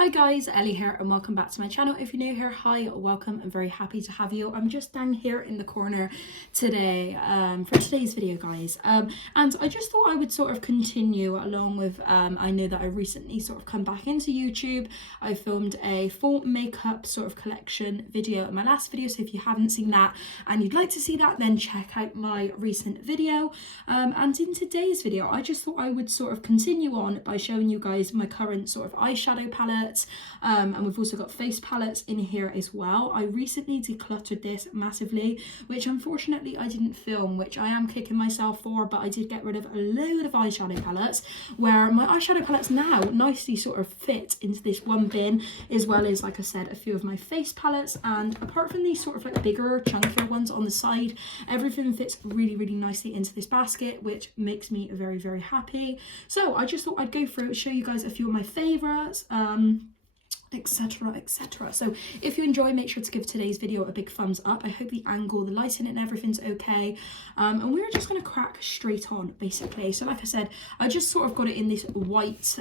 Hi guys, Ellie here and welcome back to my channel. If you're new here, hi, welcome. I'm very happy to have you. I'm just down here in the corner today for today's video, guys. And I just thought I would sort of continue along with, I know that I recently sort of come back into YouTube. I filmed a full makeup sort of collection video in my last video, so if you haven't seen that and you'd like to see that, then check out my recent video. And in today's video, I just thought I would sort of continue on by showing you guys my current sort of eyeshadow palette. And we've also got face palettes in here as well. I recently decluttered this massively, which unfortunately I didn't film, which I am kicking myself for, but I did get rid of a load of eyeshadow palettes, where my eyeshadow palettes now nicely sort of fit into this one bin, as well as, like I said, a few of my face palettes. And apart from these sort of like bigger chunkier ones on the side, everything fits really nicely into this basket, which makes me very happy. So I just thought I'd go through, show you guys a few of my favorites, etc. So if you enjoy, make sure to give today's video a big thumbs up. I hope the angle, the lighting and everything's okay. And we're just going to crack straight on, basically. So like I said, I just sort of got it in this white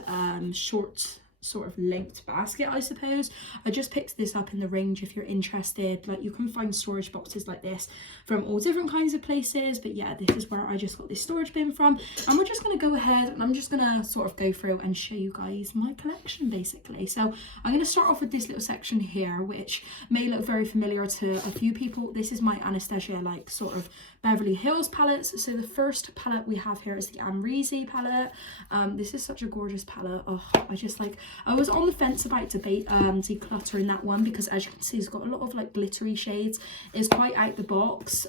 short sort of length basket, I suppose. I just picked this up in the range if you're interested. Like, you can find storage boxes like this from all different kinds of places, but yeah, this is where I just got this storage bin from. And we're just going to go ahead and I'm just going to sort of go through and show you guys my collection, basically. So I'm going to start off with this little section here, which may look very familiar to a few people. This is my Anastasia, like, sort of Beverly Hills palettes. So the first palette we have here is the Amrezy palette. This is such a gorgeous palette. Oh, I was on the fence about decluttering that one, because as you can see, it's got a lot of like glittery shades. It's quite out the box,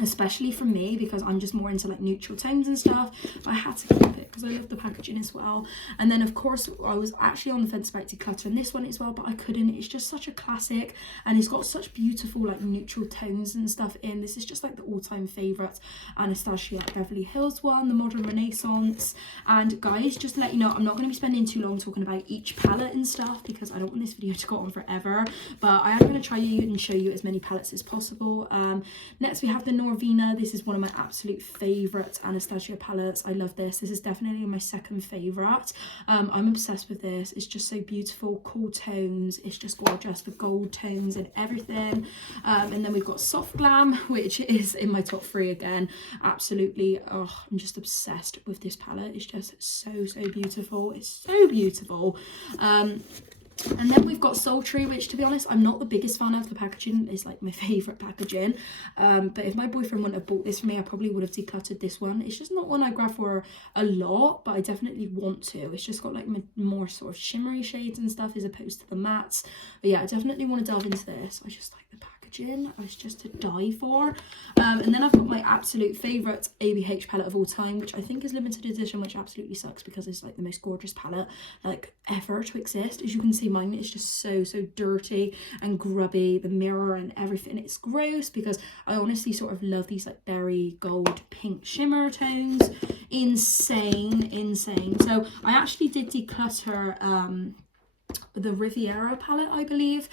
especially for me, because I'm just more into like neutral tones and stuff. But I had to keep it because I love the packaging as well. And then of course I was actually on the fence about decluttering this one as well, but I couldn't. It's just such a classic, and it's got such beautiful like neutral tones and stuff in. This is just like the all-time favorite Anastasia Beverly Hills one, the Modern Renaissance. And guys, just to let you know, I'm not going to be spending too long talking about each palette and stuff, because I don't want this video to go on forever, but I am going to try and show you as many palettes as possible. Next we have the Norvina. This is one of my absolute favorite Anastasia palettes. I love this. This is definitely my second favorite. I'm obsessed with this. It's just so beautiful, cool tones. It's just gorgeous, the gold tones and everything. And then we've got Soft Glam, which is in my top 3 again. Absolutely, oh, I'm just obsessed with this palette. It's just so beautiful. It's so beautiful. And then we've got Sultry, which, to be honest, I'm not the biggest fan of. The packaging is like my favourite packaging. But if my boyfriend wouldn't have bought this for me, I probably would have decluttered this one. It's just not one I grab for a lot, but I definitely want to. It's just got like more sort of shimmery shades and stuff as opposed to the mattes. But yeah, I definitely want to delve into this. I just like the packaging. It's just to die for. And then I've got my absolute favourite ABH palette of all time, which I think is limited edition, which absolutely sucks because it's like the most gorgeous palette like ever to exist. As you can see, mine is just so dirty and grubby. The mirror and everything, it's gross, because I honestly sort of love these like berry gold pink shimmer tones. Insane. So I actually did declutter the Riviera palette, I believe,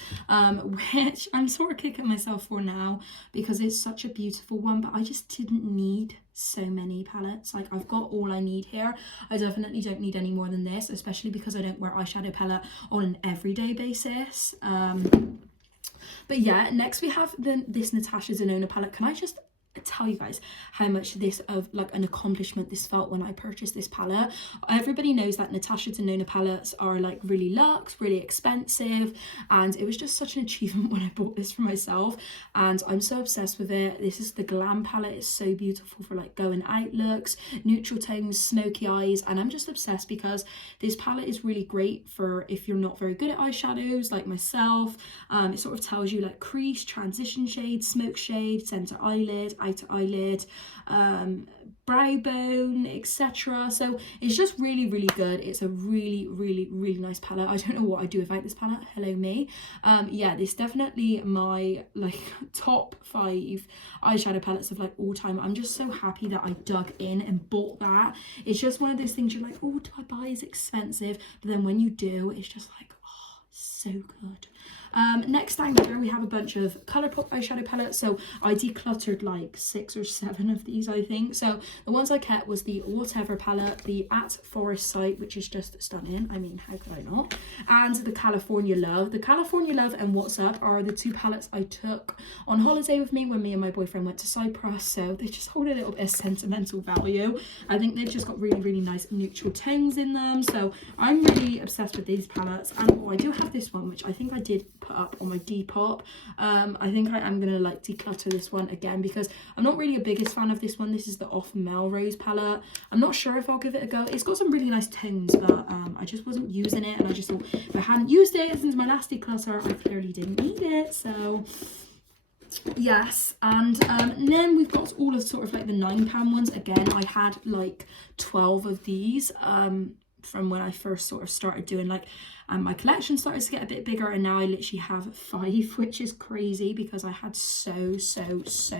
which I'm sort of kicking myself for now because it's such a beautiful one, but I just didn't need so many palettes. Like, I've got all I need here. I definitely don't need any more than this, especially because I don't wear eyeshadow palette on an everyday basis. But yeah, next we have this Natasha Denona palette. Can I just tell you guys how much this of like an accomplishment this felt when I purchased this palette? Everybody knows that Natasha Denona palettes are like really luxe, really expensive, and it was just such an achievement when I bought this for myself, and I'm so obsessed with it. This is the Glam Palette. It's so beautiful for like going out looks, neutral tones, smoky eyes, and I'm just obsessed because this palette is really great for if you're not very good at eyeshadows like myself. It sort of tells you like crease, transition shade, smoke shade, center eyelid, outer eyelid, brow bone, etc. So it's just really good. It's a really nice palette. I don't know what I'd do without this palette. Hello me. Yeah, this is definitely my like top 5 eyeshadow palettes of like all time. I'm just so happy that I dug in and bought that. It's just one of those things you're like, oh, do I buy? It's expensive, but then when you do, it's just like, oh, so good. Next down here we have a bunch of Colourpop eyeshadow palettes. So I decluttered like 6 or 7 of these, I think. So the ones I kept was the Whatever palette, the At Forest Sight, which is just stunning. I mean, how could I not? And the California Love. The California Love and What's Up are the 2 palettes I took on holiday with me when me and my boyfriend went to Cyprus. So they just hold a little bit of sentimental value. I think they've just got really, really nice neutral tones in them. So I'm really obsessed with these palettes. And oh, I do have this one, which I think I did put up on my Depop. I think I am gonna like declutter this one again because I'm not really a biggest fan of this one. This is the Off Melrose palette. I'm not sure if I'll give it a go. It's got some really nice tones, but I just wasn't using it, and I just thought if I hadn't used it since my last declutter, I clearly didn't need it. So yes, and then we've got all of sort of like the £9 ones. Again, I had like 12 of these from when I first sort of started doing like my collection started to get a bit bigger, and now I literally have 5, which is crazy because I had so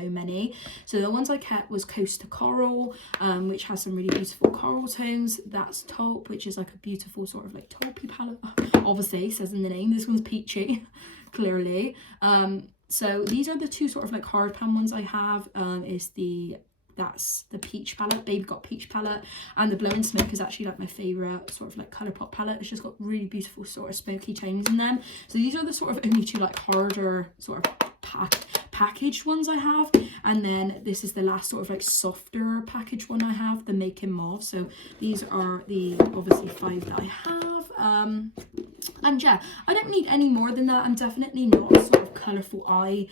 many. So the ones I kept was Coast to Coral, which has some really beautiful coral tones. That's Taupe, which is like a beautiful sort of like taupey palette. Obviously, it says in the name, this one's peachy, clearly. So these are the 2 sort of like hard pan ones I have. That's the Peach palette, Baby Got Peach palette, and the Blow and Smoke is actually like my favourite sort of like Colourpop palette. It's just got really beautiful sort of smoky tones in them. So these are the sort of only 2 like harder sort of packaged ones I have, and then this is the last sort of like softer packaged one I have, the Making Mauve. So these are the obviously 5 that I have. And yeah, I don't need any more than that. I'm definitely not a sort of colourful eye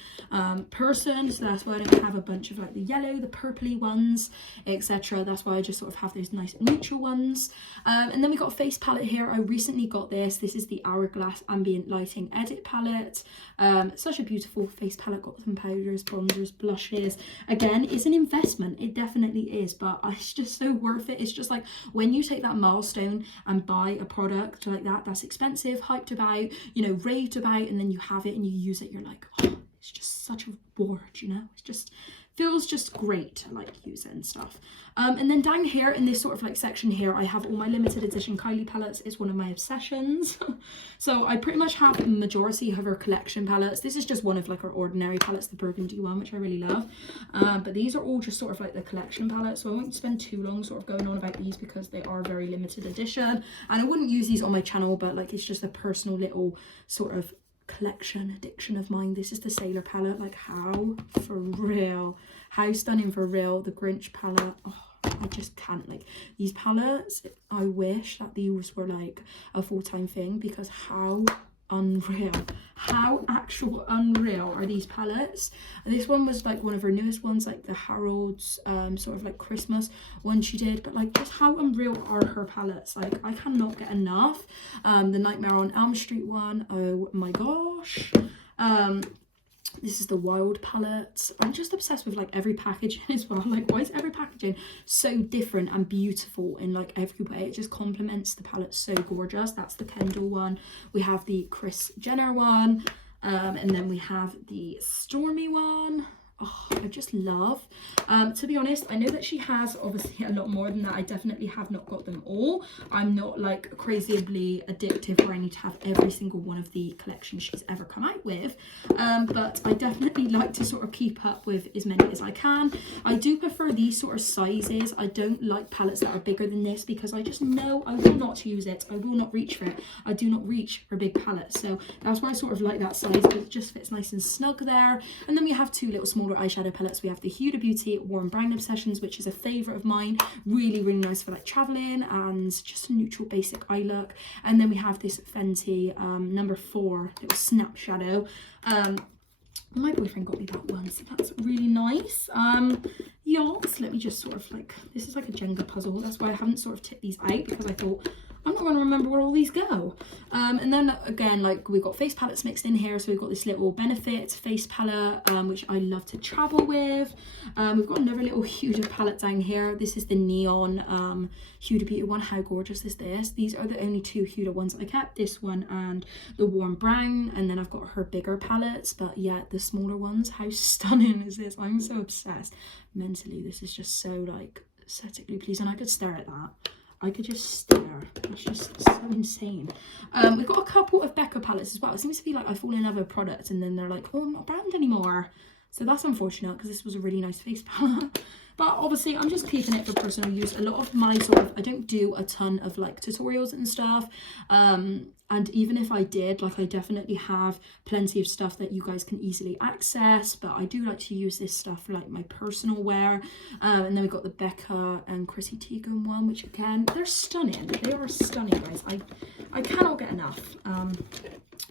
person, so that's why I don't have a bunch of like the yellow, the purpley ones, etc. That's why I just sort of have those nice neutral ones. And then we got a face palette here. I recently got this. This is the Hourglass Ambient Lighting Edit palette. Such a beautiful face palette. Got some powders, bronzers, blushes. Again, it's an investment. It definitely is, but it's just so worth it. It's just like when you take that milestone and buy a product like that, that's expensive, hyped about, you know, raved about, and then you have it and you use it, you're like, oh, it's just such a reward, you know. It's just feels just great to like use it and stuff. And then down here in this sort of like section here, I have all my limited edition Kylie palettes. It's one of my obsessions. So I pretty much have a majority of her collection palettes. This is just one of like her ordinary palettes, the burgundy one, which I really love. But these are all just sort of like the collection palettes. So I won't spend too long sort of going on about these because they are very limited edition. And I wouldn't use these on my channel, but like it's just a personal little sort of collection addiction of mine. This is the Sailor palette. Like how for real, how stunning for real. The Grinch palette, oh, I just can't, like these palettes, I wish that these were like a full-time thing because how unreal, how actual unreal are these palettes. And this one was like one of her newest ones, like the Harold's sort of like Christmas one she did, but like just how unreal are her palettes. Like I cannot get enough. The Nightmare on Elm Street one, oh my gosh. This is the Wild palette. I'm just obsessed with like every packaging as well. Like why is every packaging so different and beautiful in like every way? It just complements the palette so gorgeous. That's the Kendall one. We have the Kris Jenner one, and then we have the Stormy one. Oh, I just love. To be honest, I know that she has obviously a lot more than that. I definitely have not got them all. I'm not like crazily addictive where I need to have every single one of the collections she's ever come out with. But I definitely like to sort of keep up with as many as I can. I do prefer these sort of sizes. I don't like palettes that are bigger than this because I just know I will not use it. I will not reach for it. I do not reach for big palettes. So that's why I sort of like that size, but it just fits nice and snug there. And then we have 2 little smaller eyeshadow palettes. We have the Huda Beauty Warm Brown Obsessions, which is a favourite of mine. Really, really nice for like travelling and just a neutral basic eye look. And then we have this Fenty number 4 little snap shadow. My boyfriend got me that one, so that's really nice. Yes, let me just sort of like, this is like a Jenga puzzle. That's why I haven't sort of tipped these out because I thought I'm not going to remember where all these go. And then again, like we've got face palettes mixed in here. So we've got this little Benefit face palette, which I love to travel with. We've got another little Huda palette down here. This is the neon Huda Beauty one. How gorgeous is this? These are the only 2 Huda ones I kept, this one and the warm brown. And then I've got her bigger palettes, but yeah, the smaller ones. How stunning is this? I'm so obsessed. Mentally, this is just so like aesthetically pleasing. I could stare at that. I could just stare. That's just so insane. We've got a couple of Becca palettes as well. It seems to be like I fall in love with products and then they're like, oh, I'm not a brand anymore. So that's unfortunate because this was a really nice face palette. But obviously I'm just keeping it for personal use. A lot of my I don't do a ton of like tutorials and stuff. And even if I did, like I definitely have plenty of stuff that you guys can easily access. But I do like to use this stuff for like my personal wear. And then we've got the Becca and Chrissy Teigen one, which again, they're stunning. They are stunning, guys. I cannot get enough.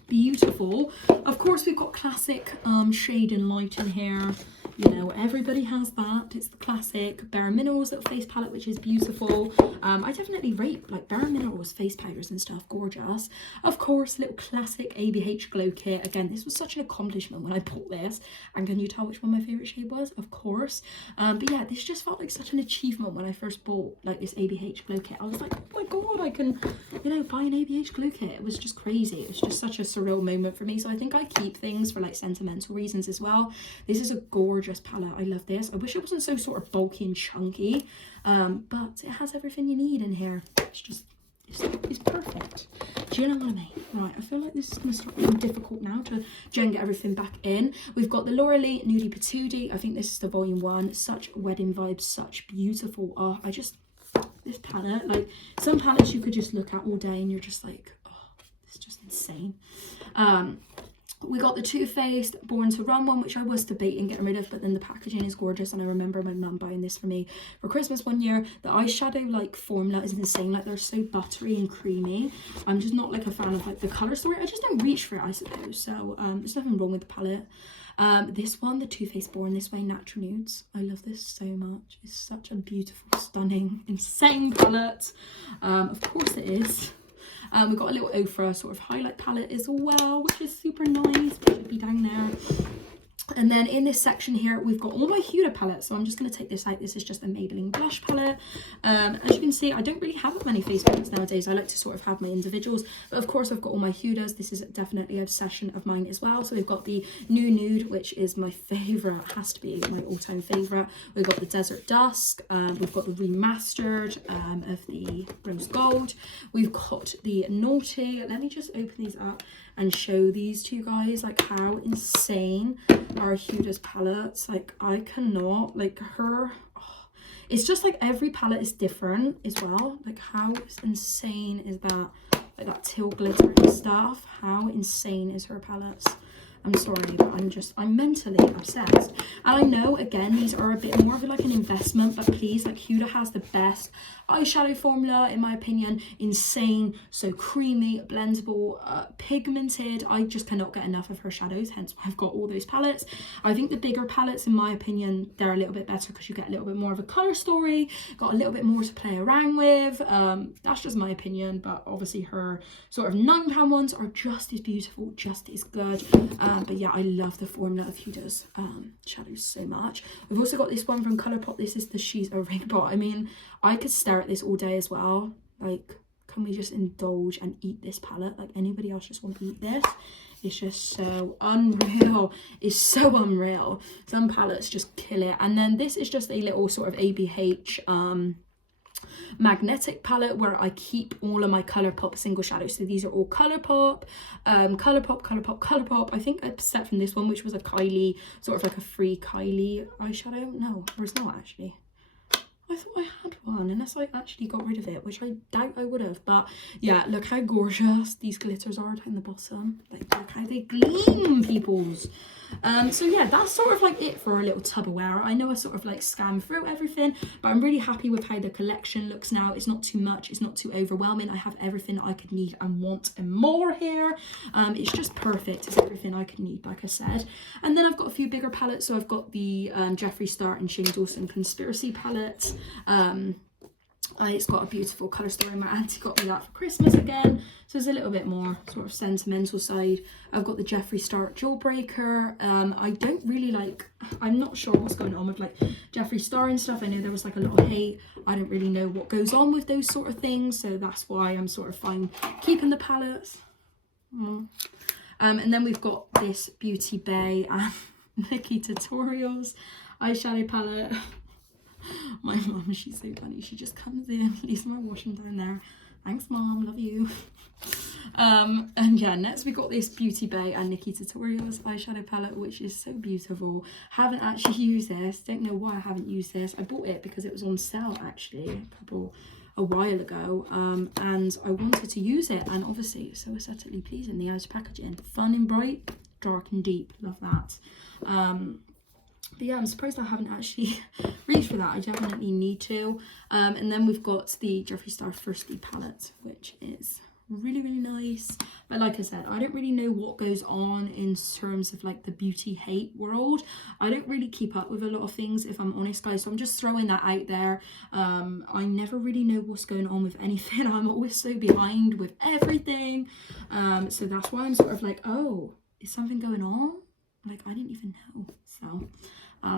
Beautiful. Of course, we've got classic shade and light in here. You know, everybody has that. It's the classic Bare Minerals little face palette, which is beautiful. I definitely rate like Bare Minerals face powders and stuff. Gorgeous. Of course, little classic ABH Glow Kit. Again, this was such an accomplishment when I bought this. And can you tell which one my favourite shade was? Of course. But yeah, this just felt like such an achievement when I first bought like this ABH Glow Kit. I was like, oh my god, I can, you know, buy an ABH Glow Kit. It was just crazy. It was just such a surreal moment for me. So I think I keep things for like sentimental reasons as well. This is a gorgeous palette. I love this. I wish it wasn't so sort of bulky and chunky, but it has everything you need in here. It's just it's perfect. Do you know what I mean? Right, I feel like this is going to start being difficult now to get everything back in. We've got the L'Oreal Nudie Patootie. I think this is the volume 1. Such wedding vibes, such beautiful. Oh, this palette, like some palettes you could just look at all day and you're just like, oh, it's just insane. We got the Too Faced Born to Run one, which I was debating getting rid of, but then the packaging is gorgeous and I remember my mum buying this for me for Christmas one year. The eyeshadow like formula is insane. Like they're so buttery and creamy. I'm just not like a fan of like the colour story. I just don't reach for it, I suppose. So there's nothing wrong with the palette. This one, the Too Faced Born This Way Natural Nudes. I love this so much. It's such a beautiful, stunning, insane palette. Of course it is. We've got a little Ofra sort of highlight palette as well, which is super nice. It should be down there. And then in this section here, we've got all my Huda palettes. So I'm just going to take this out. This is just a Maybelline blush palette. As you can see, I don't really have that many face palettes nowadays. I like to sort of have my individuals. But of course, I've got all my Hudas. This is definitely an obsession of mine as well. So we've got the New Nude, which is my favourite. Has to be my all-time favourite. We've got the Desert Dusk. We've got the remastered of the Rose Gold. We've got the Naughty. Let me just open these up and show these to you guys, like how insane are Huda's palettes. Like I cannot, like her, oh, it's just like every palette is different as well. Like how insane is that? Like that teal glitter and stuff. How insane is her palettes? I'm sorry, but I'm mentally obsessed. And I know, again, these are a bit more of like an investment, but please, like Huda has the best eyeshadow formula, in my opinion. Insane, so creamy, blendable, pigmented. I just cannot get enough of her shadows, hence why I've got all those palettes. I think the bigger palettes, in my opinion, they're a little bit better because you get a little bit more of a colour story, got a little bit more to play around with. That's just my opinion, but obviously her sort of £9 ones are just as beautiful, just as good. But yeah, I love the formula of Huda's shadows so much. We've also got this one from Colourpop. This is the She's a Ring Pot. I mean, I could stare at this all day as well. Like, can we just indulge and eat this palette? Like, anybody else just want to eat this? It's just so unreal. It's so unreal. Some palettes just kill it. And then this is just a little sort of ABH magnetic palette where I keep all of my Colourpop single shadows. So these are all Colourpop, Colourpop. I think except from this one, which was a Kylie, sort of like a free Kylie eyeshadow. No, or it's not actually. I thought I had one unless I actually got rid of it, which I doubt I would have. But yeah, look how gorgeous these glitters are down the bottom. Like, look how they gleam, peoples. So yeah, that's sort of like it for a little Tupperware. I know I sort of like scanned through everything, but I'm really happy with how the collection looks now. It's not too much, it's not too overwhelming. I have everything I could need and want and more here. It's just perfect. It's everything I could need, like I said. And then I've got a few bigger palettes. So I've got the Jeffree Star and Shane Dawson Conspiracy palette. It's got a beautiful colour story. My auntie got me that for Christmas again, so there's a little bit more sort of sentimental side. I've got the Jeffree Star Jawbreaker. I don't really like, I'm not sure what's going on with like Jeffree Star and stuff. I know there was like a lot of hate. I don't really know what goes on with those sort of things, so that's why I'm sort of fine keeping the palettes. And then we've got this Beauty Bay and Nikkietutorials eyeshadow palette. My mum, she's so funny. She just comes in, leaves my washing down there. Thanks, Mom, love you. And yeah, next we got this Beauty Bay and Nikkietutorials eyeshadow palette, which is so beautiful. Haven't actually used this. Don't know why I haven't used this. I bought it because it was on sale actually a while ago, and I wanted to use it, and obviously it's so aesthetically pleasing. The outer packaging, fun and bright, dark and deep. Love that. But yeah, I'm surprised I haven't actually reached for that. I definitely need to. And then we've got the Jeffree Star Thirsty palette, which is really, really nice. But like I said, I don't really know what goes on in terms of like the beauty hate world. I don't really keep up with a lot of things, if I'm honest, guys, so I'm just throwing that out there. I never really know what's going on with anything. I'm always so behind with everything, so that's why I'm sort of like, oh, is something going on? Like, I didn't even know. So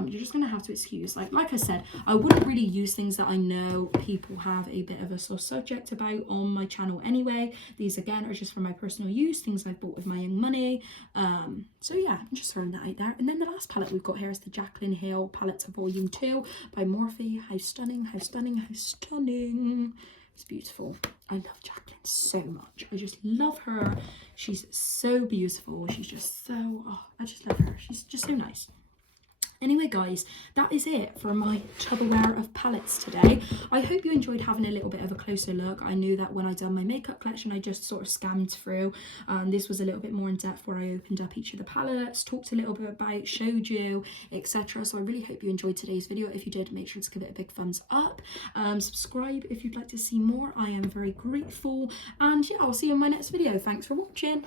you're just gonna have to excuse, like I said, I wouldn't really use things that I know people have a bit of a sore subject about on my channel anyway. These again are just for my personal use, things I've bought with my own money. So yeah, I'm just throwing that out there. And then the last palette we've got here is the Jaclyn Hill Palette Volume 2 by Morphe. How stunning, how stunning, how stunning. It's beautiful. I love Jaclyn so much. I just love her. She's so beautiful. She's just so, oh, I just love her. She's just so nice. Anyway, guys, that is it for my Tupperware of palettes today. I hope you enjoyed having a little bit of a closer look. I knew that when I done my makeup collection, I just sort of scammed through. This was a little bit more in depth where I opened up each of the palettes, talked a little bit about, showed you, etc. So I really hope you enjoyed today's video. If you did, make sure to give it a big thumbs up. Subscribe if you'd like to see more. I am very grateful. And yeah, I'll see you in my next video. Thanks for watching.